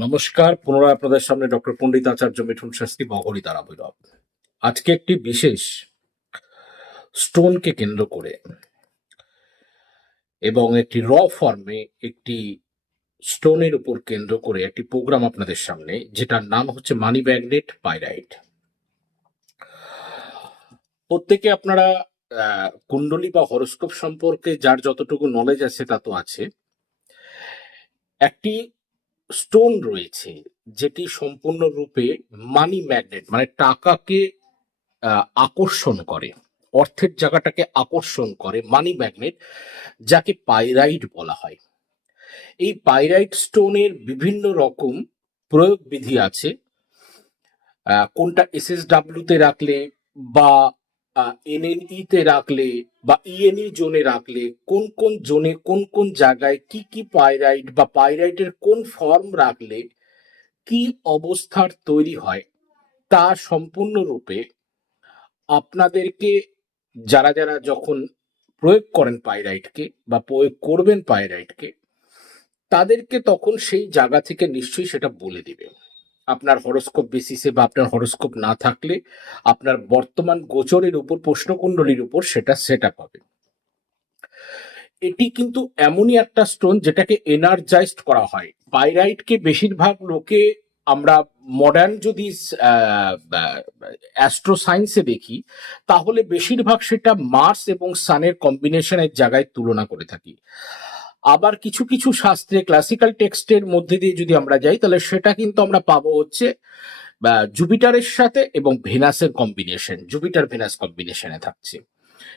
নমস্কার, পুনরায় আপনাদের সামনে ডক্টর পণ্ডিত আচার্য মিঠুন শাস্ত্রী বগরি তারা ভৈরব। আজকে একটি বিশেষ স্টোনকে কেন্দ্র করে এবং একটি র ফর্মে একটি স্টোনের উপর কেন্দ্র করে একটি প্রোগ্রাম আপনাদের সামনে, যেটার নাম হচ্ছে মানি ম্যাগনেট পাইরাইট। প্রত্যেকে আপনারা কুণ্ডলী বা হরস্কোপ সম্পর্কে যার যতটুকু নলেজ আছে তা তো আছে। একটি স্টোন রয়েছে, যেটি সম্পূর্ণরূপে মানি ম্যাগনেট মানে টাকাকে আকর্ষণ করে, অর্থের জায়গাটাকে আকর্ষণ করে মানি ম্যাগনেট যাকে পাইরাইট বলা হয়। এই পাইরাইট স্টোনের বিভিন্ন রকম প্রয়োগ বিধি আছে কোনটা এসএসডাব্লিউ তে রাখলে বা এনএনই তে রাখলে বা ইএনই জোনে রাখলে কোন কোন জোনে কোন কোন জায়গায় কি কি পাইরাইট বা পাইরাইটের কোন ফর্ম রাখলে কি অবস্থার তৈরি হয় তা সম্পূর্ণরূপে আপনাদেরকে যারা যারা যখন প্রয়োগ করেন পাইরাইটকে বা প্রয়োগ করবেন পাইরাইটকে, তাদেরকে তখন সেই জায়গা থেকে নিশ্চয়ই সেটা বলে দিবে আপনার হরস্কোপ বেসিসে বা আপনার হরস্কোপ না থাকলে আপনার বর্তমান গোচরের উপর, প্রশ্নকুণ্ডলীর উপর সেটা সেট আপ হবে। এটি কিন্তু এমনই একটা স্টোন যেটাকে এনার্জাইজড করা হয়। পাইরাইটকে বেশিরভাগ লোকে আমরা মডার্ন যদি অ্যাস্ট্রো সায়েন্সে দেখি, তাহলে বেশিরভাগ সেটা মার্স এবং সানের কম্বিনেশনের জায়গায় তুলনা করে থাকি। আবার কিছু কিছু শাস্ত্রে ক্লাসিক্যাল টেক্সটের মধ্যে দিয়ে যদি আমরা যাই, তাহলে সেটা কিন্তু আমরা পাবো হচ্ছে জুপিটারের সাথে এবং ভেনাসের কম্বিনেশন জুপিটার ভেনাস কম্বিনেশনে থাকছে।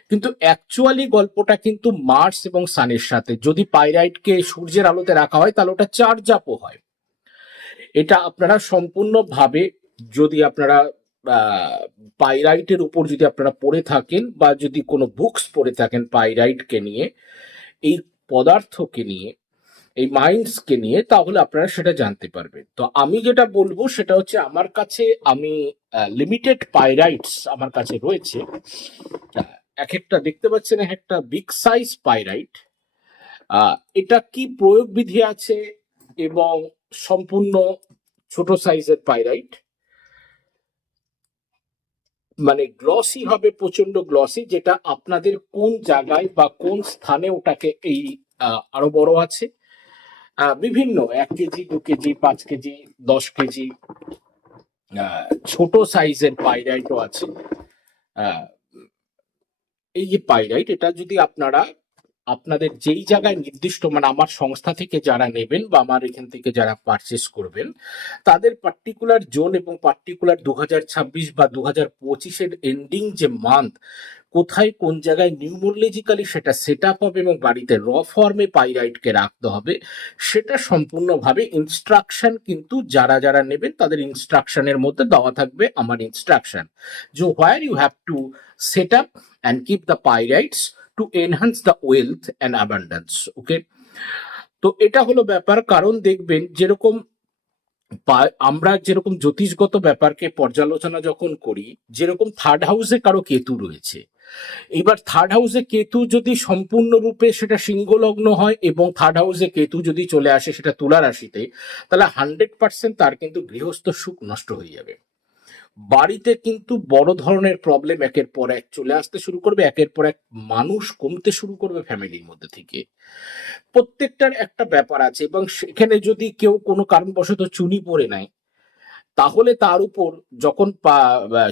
কিন্তু অ্যাকচুয়ালি গল্পটা কিন্তু মার্স এবং সানের সাথে, যদি পাইরাইটকে সূর্যের আলোতে রাখা হয়, তাহলে ওটা চার্জ আপও হয়। এটা আপনারা সম্পূর্ণভাবে যদি আপনারা পাইরাইটের উপর যদি আপনারা পড়ে থাকেন বা যদি কোনো বুকস পড়ে থাকেন পাইরাইটকে নিয়ে, এই পদার্থকে নিয়ে, এই মাইন্ডসকে নিয়ে, তাহলে আপনারা সেটা জানতে পারবেন। তো আমি যেটা বলব, সেটা হচ্ছে আমার কাছে, আমি লিমিটেড পাইরাইটস আমার কাছে রয়েছে। এক একটা, দেখতে পাচ্ছেন এক একটা বিগ সাইজ পাইরাইট এটা কি প্রয়োগ বিধি আছে এবং সম্পূর্ণ ছোট সাইজের পাইরাইট মানে গ্লসি হবে প্রচণ্ড গ্লসি যেটা আপনাদের কোন জায়গায় বা কোন স্থানে ওটাকে এই আরও বড় আছে। বিভিন্ন, এক কেজি, দু কেজি, পাঁচ কেজি, দশ কেজি ছোট সাইজের পাইরাইটও আছে। এই যে পাইরাইট, এটা যদি আপনারা আপনাদের যেই জায়গায় নির্দিষ্ট মানে আমার সংস্থা থেকে যারা নেবেন বা আমার এখান থেকে যারা পারচেস করবেন, তাদের পার্টিকুলার জোন এবং পার্টিকুলার দু হাজার ছাব্বিশ বা দু হাজার পঁচিশের এন্ডিং যে মান্থ কোথায় কোন জায়গায় নিউমোলজিক্যালি সেটা সেট আপ হবে এবং বাড়িতে র ফর্মে পাইরাইটকে রাখতে হবে, সেটা সম্পূর্ণভাবে ইনস্ট্রাকশন কিন্তু যারা যারা নেবেন তাদের ইনস্ট্রাকশনের মধ্যে দেওয়া থাকবে আমার ইনস্ট্রাকশন যে where you have to set up and keep the pyrites to enhance the wealth and abundance okay তো এটা হলো ব্যাপার, কারণ দেখবেন যেরকম আমরা যেরকম জ্যোতিষগত ব্যাপারকে পর্যালোচনা যখন করি, যেরকম থার্ড হাউসে কারও কেতু রয়েছে, এবার থার্ড হাউসে কেতু যদি সম্পূর্ণরূপে সেটা সিংহ লগ্ন হয় এবং থার্ড হাউসে কেতু যদি চলে আসে সেটা তুলা রাশিতে, তাহলে হান্ড্রেড পার্সেন্ট তার কিন্তু গৃহস্থ সুখ নষ্ট হয়ে যাবে। বাড়িতে কিন্তু বড় ধরনের প্রবলেম একের পর এক চলে আসতে শুরু করবে, একের পর এক মানুষ কমতে শুরু করবে ফ্যামিলির মধ্যে থেকে। প্রত্যেকটার একটা ব্যাপার আছে এবং সেখানে যদি কেউ কোনো কারণবশত চুনি পরে নেয়, তাহলে তার উপর যখন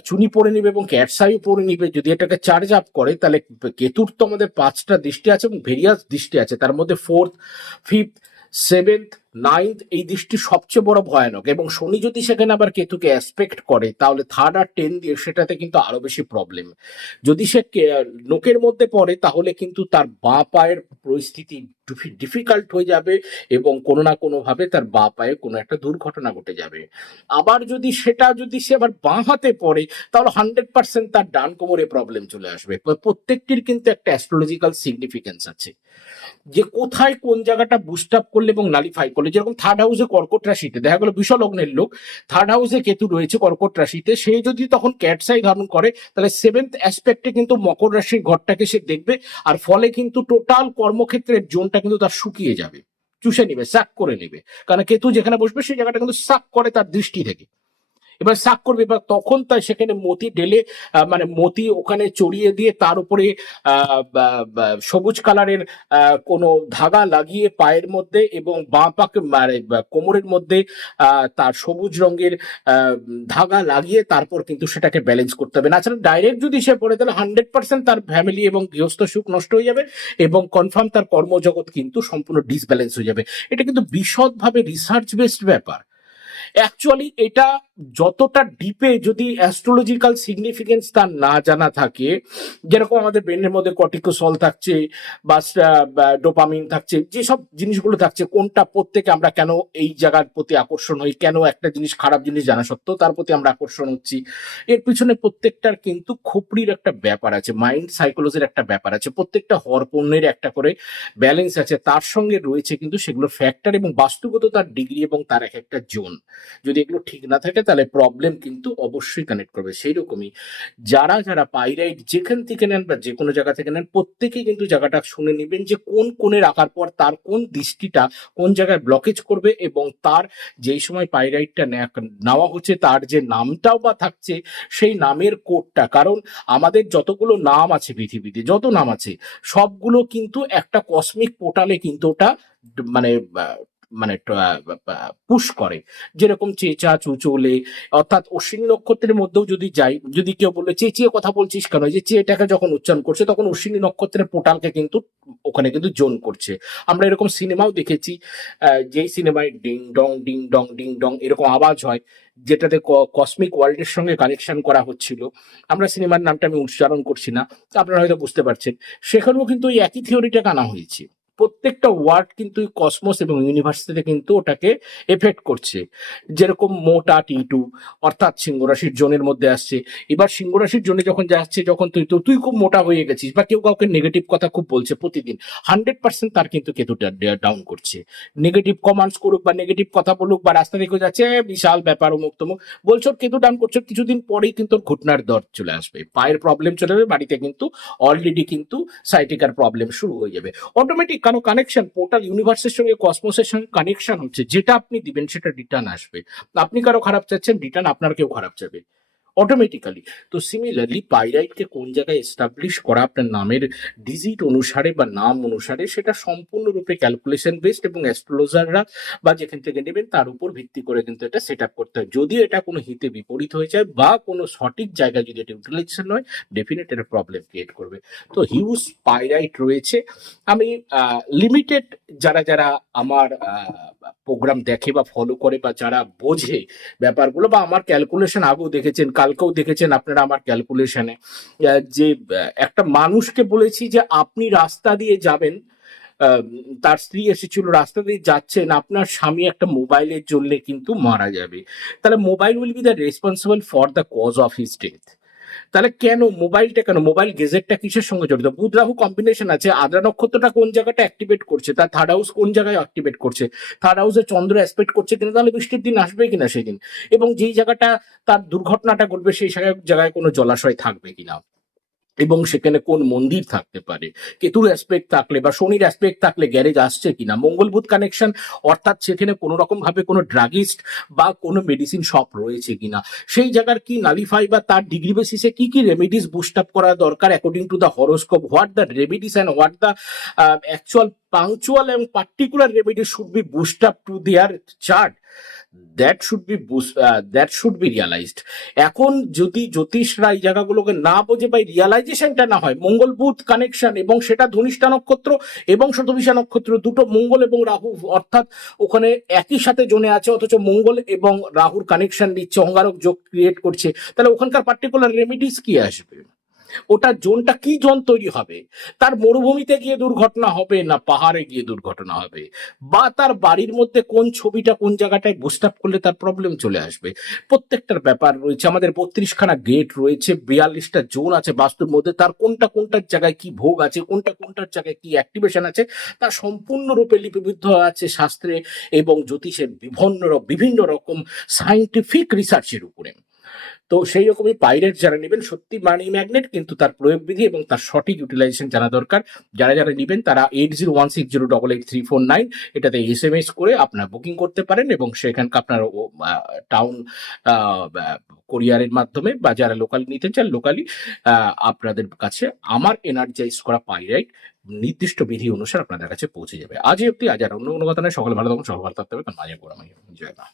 চুনি পরে নিবে এবং ক্যাটসাইও পরে নিবে, যদি এটাকে চার্জ আপ করে, তাহলে কেতুর তো আমাদের পাঁচটা দৃষ্টি আছে এবং ভেরিয়াস দৃষ্টি আছে। তার মধ্যে ফোর্থ ফিফথ সেভেন্থ নাইন্থ এই দৃষ্টি সবচেয়ে বড় ভয়ানক এবং শনি যদি সেখানে আবার কেতুকে অ্যাসপেক্ট করে, তাহলে থার্ড আর টেন দিয়ে সেটাতে কিন্তু আরও বেশি প্রবলেম যদি সে নোকের মধ্যে পড়ে, তাহলে কিন্তু তার বাঁ পায়ের পরিস্থিতি ডিফিকাল্ট হয়ে যাবে এবং কোনো না কোনো ভাবে তার বাঁ পায়ে কোনো একটা দুর্ঘটনা ঘটে যাবে। আবার যদি সেটা, যদি সে আবার বাঁ হাতে পড়ে, তাহলে হান্ড্রেড পার্সেন্ট তার ডান কোমরে প্রবলেম চলে আসবে। প্রত্যেকটির কিন্তু একটা অ্যাস্ট্রোলজিক্যাল সিগনিফিকেন্স আছে। যে কোথায় কোন জায়গাটা বুস্ট আপ করলে এবং নালিফাই করলে যেরকম থার্ড হাউসে কর্কট রাশিতে, দেখা গেল লগ্নের লোক থার্ড হাউসে কেতু রয়েছে কর্কট রাশিতে, সে যদি তখন ক্যাটসাই ধারণ করে, তাহলে সেভেন্থ অ্যাসপেক্টে কিন্তু মকর রাশির ঘরটাকে সে দেখবে, আর ফলে কিন্তু টোটাল কর্মক্ষেত্রের জোনটা কিন্তু তার শুকিয়ে যাবে। চুষে নিবে সাক করে নেবে। কারণ কেতু যেখানে বসবে, সেই জায়গাটা কিন্তু সাক করে তার দৃষ্টি থেকে। এবার সাক করবে। এবার তখন তাই সেখানে মতি ঢেলে মানে মতি ওখানে চড়িয়ে দিয়ে তার উপরে সবুজ কালারের কোনো ধাগা লাগিয়ে পায়ের মধ্যে এবং বাঁ পাকে মানে কোমরের মধ্যে তার সবুজ রঙের ধাগা লাগিয়ে তারপর কিন্তু সেটাকে ব্যালেন্স করতে হবে। না ছাড়া ডাইরেক্ট যদি সে পড়ে, তাহলে হান্ড্রেড পার্সেন্ট তার ফ্যামিলি এবং গৃহস্থ সুখ নষ্ট হয়ে যাবে এবং কনফার্ম তার কর্মজগৎ কিন্তু সম্পূর্ণ ডিসব্যালেন্স হয়ে যাবে। এটা কিন্তু বিশদভাবে রিসার্চ বেসড ব্যাপার। অ্যাকচুয়ালি এটা যতটা ডিপে যদি অ্যাস্ট্রোলজিক্যাল সিগনিফিকেন্স তার না জানা থাকে, যেরকম আমাদের ব্রেনের মধ্যে কর্টিকোসল থাকছে বা ডোপামিন থাকছে, যেসব জিনিসগুলো থাকছে, কোনটা প্রত্যেকে আমরা কেন এই জায়গার প্রতি আকর্ষণ হই, কেন একটা জিনিস খারাপ জিনিস জানা সত্ত্বেও তার প্রতি আমরা আকর্ষণ হচ্ছি, এর পিছনে প্রত্যেকটার কিন্তু খুপড়ির একটা ব্যাপার আছে মাইন্ড সাইকোলজির একটা ব্যাপার আছে, প্রত্যেকটা হরপণ্যের একটা করে ব্যালেন্স আছে, তার সঙ্গে রয়েছে কিন্তু সেগুলো ফ্যাক্টর এবং বাস্তুগত তার ডিগ্রি এবং তার এক একটা জোন যদি এগুলো ঠিক না থাকে তাহলে প্রবলেম কিন্তু অবশ্যই কানেক্ট করবে। সেই রকমই যারা যারা পাইরাইট যেখান থেকে নেন বা যে কোনো জায়গা থেকে নেন, প্রত্যেকেই কিন্তু জায়গাটা শুনে নেবেন যে কোন কোণে রাখার পর তার কোন দৃষ্টিটা কোন জায়গায় ব্লকেজ করবে এবং তার যেই সময় পাইরাইটটা নেওয়া হচ্ছে, তার যে নামটাও বা থাকছে, সেই নামের কোডটা। কারণ আমাদের যতগুলো নাম আছে পৃথিবীতে, যত নাম আছে, সবগুলো কিন্তু একটা কসমিক পোর্টালে কিন্তু ওটা মানে মানে পুশ করে। যেরকম চেঁচা, চুচোলে, অর্থাৎ অশ্বিনী নক্ষত্রের মধ্যেও যদি যাই, যদি কেউ বললে, চেঁচিয়ে কথা বলছিস কেন? যে চেটাকে যখন উচ্চারণ করছে, তখন অশ্বিনী নক্ষত্রের পোর্টালকে কিন্তু ওখানে কিন্তু জোন করছে। আমরা এরকম সিনেমাও দেখেছি যেই সিনেমায় ding dong ding dong ding dong এরকম আওয়াজ হয়, যেটাতে কসমিক ওয়ার্ল্ডের সঙ্গে কানেকশন করা হচ্ছিল। আমরা সিনেমার নামটা আমি উচ্চারণ করছি না আপনারা হয়তো বুঝতে পারছেন। সেখানেও কিন্তু ওই একই থিওরিটাকে আনা হয়েছে। প্রত্যেকটা ওয়ার্ড কিন্তু কসমস এবং ইউনিভার্সিটিতে কিন্তু ওটাকে এফেক্ট করছে। যেরকম মোটা টি টু অর্থাৎ সিংহরাশির জোনের মধ্যে আসছে। এবার সিংহরাশির জোনে যখন যাচ্ছে, যখন তুই, তো তুই খুব মোটা হয়ে গেছিস বা কেউ কাউকে নেগেটিভ কথা খুব বলছে প্রতিদিন হান্ড্রেড পার্সেন্ট তার কিন্তু কেতুটা ডাউন করছে। নেগেটিভ কমান্ডস করুক বা নেগেটিভ কথা বলুক বা রাস্তা থেকে যাচ্ছে বিশাল ব্যাপার, অমুক তমুক। বলছো কেতু ডাউন করছ। কিছুদিন পরেই কিন্তু ঘুটনার দর চলে আসবে। পায়ের প্রবলেম চলে যাবে, বাড়িতে কিন্তু অলরেডি কিন্তু সাইটিকার প্রবলেম শুরু হয়ে যাবে। অটোমেটিক কারণ কানেকশন পোর্টাল ইউনিভার্সের সঙ্গে কসমোসের সঙ্গে কানেকশন হচ্ছে। যেটা আপনি দিবেন, সেটা রিটার্ন আসবে। আপনি কারও খারাপ চাচ্ছেন রিটার্ন আপনার কেউ খারাপ যাবে অটোমেটিক্যালি তো সিমিলারলি পাইরাইটকে কোন জায়গায় এস্টাবলিশ করা আপনার নামের ডিজিট অনুসারে বা নাম অনুসারে, সেটা সম্পূর্ণরূপে ক্যালকুলেশন বেসড এবং অ্যাস্ট্রোলজাররা বা যেখান থেকে নেবেন, তার উপর ভিত্তি করে কিন্তু এটা সেট আপ করতে হয়। যদি এটা কোনো হিতে বিপরীত হয়ে যায় বা কোনো সঠিক জায়গায় যদি এটা ইউটিলাইজেশন হয় ডেফিনেট এটা প্রবলেম ক্রিয়েট করবে। তো হিউজ পাইরাইট রয়েছে। আমি লিমিটেড যারা যারা আমার প্রোগ্রাম দেখে বা ফলো করে বা যারা বোঝে ব্যাপারগুলো বা আমার ক্যালকুলেশন আগেও দেখেছেন কালকেও দেখেছেন আপনারা আমার ক্যালকুলেশনে যে একটা মানুষকে বলেছি যে, আপনি রাস্তা দিয়ে যাবেন তার স্ত্রী এসেছিল, রাস্তা দিয়ে যাচ্ছেন, আপনার স্বামী একটা মোবাইলের জন্য কিন্তু মারা যাবে। তাহলে mobile will be the responsible for the cause of his death তাহলে কেন মোবাইলটা কেন? মোবাইল গেজেটটা কিসের সঙ্গে জড়িত? বুধ রাহু কম্বিনেশন আছে। আদ্রা নক্ষত্রটা কোন জায়গাটা অ্যাক্টিভেট করছে? তার থার্ড হাউস কোন জায়গায় অ্যাক্টিভেট করছে? থার্ড হাউসে চন্দ্র অ্যাসপেক্ট করছে কিনা? তাহলে বৃষ্টির দিন আসবে কিনা সেদিন? এবং যেই জায়গাটা তার দুর্ঘটনাটা ঘটবে, সেই জায়গায় জায়গায় কোনো জলাশয় থাকবে কিনা? এবং সেখানে কোন মন্দির থাকতে পারে? কেতুর অ্যাসপেক্ট থাকলে বা শনির অ্যাসপেক্ট থাকলে গ্যারেজ আসছে কিনা? মঙ্গল বুধ কানেকশন অর্থাৎ সেখানে কোনো রকম ভাবে কোনো ড্রাগিস্ট বা কোনো মেডিসিন শপ রয়েছে কিনা? সেই জায়গার কি নালিফাই বা তার ডিগ্রি বেসিসে কি কি রেমেডিস বুস্ট আপ করা দরকার according to the horoscope what the remedies and what the actual punctual এবং particular remedy should be boost up to their chart that should be that should be realised এখন যদি জ্যোতিষরা এই জায়গাগুলোকে না বোঝে বা রিয়ালাইজেশনটা না হয়, মঙ্গল বুধ কানেকশন এবং সেটা ধনিষ্ঠা নক্ষত্র এবং শতভিষা নক্ষত্র দুটো মঙ্গল এবং রাহু অর্থাৎ ওখানে একই সাথে জোনে আছে, অথচ মঙ্গল এবং রাহুর কানেকশন নিচ্ছে অঙ্গারক যোগ ক্রিয়েট করছে, তাহলে ওখানকার পার্টিকুলার রেমিডিস কি আসবে? ওটা জোনটা কি জোন তৈরি হবে? তার মরুভূমিতে গিয়ে দুর্ঘটনা হবে না পাহাড়ে গিয়ে দুর্ঘটনা হবে? বা তার বাড়ির মধ্যে কোন ছবিটা কোন জায়গাটায় বুস্ট আপ করলে তার প্রবলেম চলে আসবে? প্রত্যেকটার ব্যাপার রয়েছে। আমাদের বত্রিশখানা গেট রয়েছে, বিয়াল্লিশটা জোন আছে বাস্তুর মধ্যে। তার কোনটা কোনটার জায়গায় কি ভোগ আছে, কোনটা কোনটার জায়গায় কি অ্যাক্টিভেশন আছে, তা সম্পূর্ণরূপে লিপিবদ্ধ আছে শাস্ত্রে এবং জ্যোতিষের বিভিন্ন বিভিন্ন রকম সাইন্টিফিক রিসার্চের উপরে। তো সেই রকমই পাইরেট যারা নেবেন, সত্যি মানি ম্যাগনেট কিন্তু তার প্রয়োগ বিধি এবং তার সঠিক ইউটিলাইজেশন জানা দরকার, যারা যারা নেবেন তারা eight zero one six zero double eight three four nine এটাতে এস এম এস করে আপনার বুকিং করতে পারেন এবং সেখানকার আপনার টাউন কোরিয়ারের মাধ্যমে বা যারা লোকাল নিতে চান লোকালি আপনাদের কাছে আমার এনার্জাইজ করা পাইরাইট নির্দিষ্ট বিধি অনুসারে আপনাদের কাছে পৌঁছে যাবে। আজ অব্দি আজ আর অন্য কোনো কথা নয়, সকলে ভালো থাকুন সকল ভালো থাকতে হবে, কারণ মাঝে পড়া জয় মা।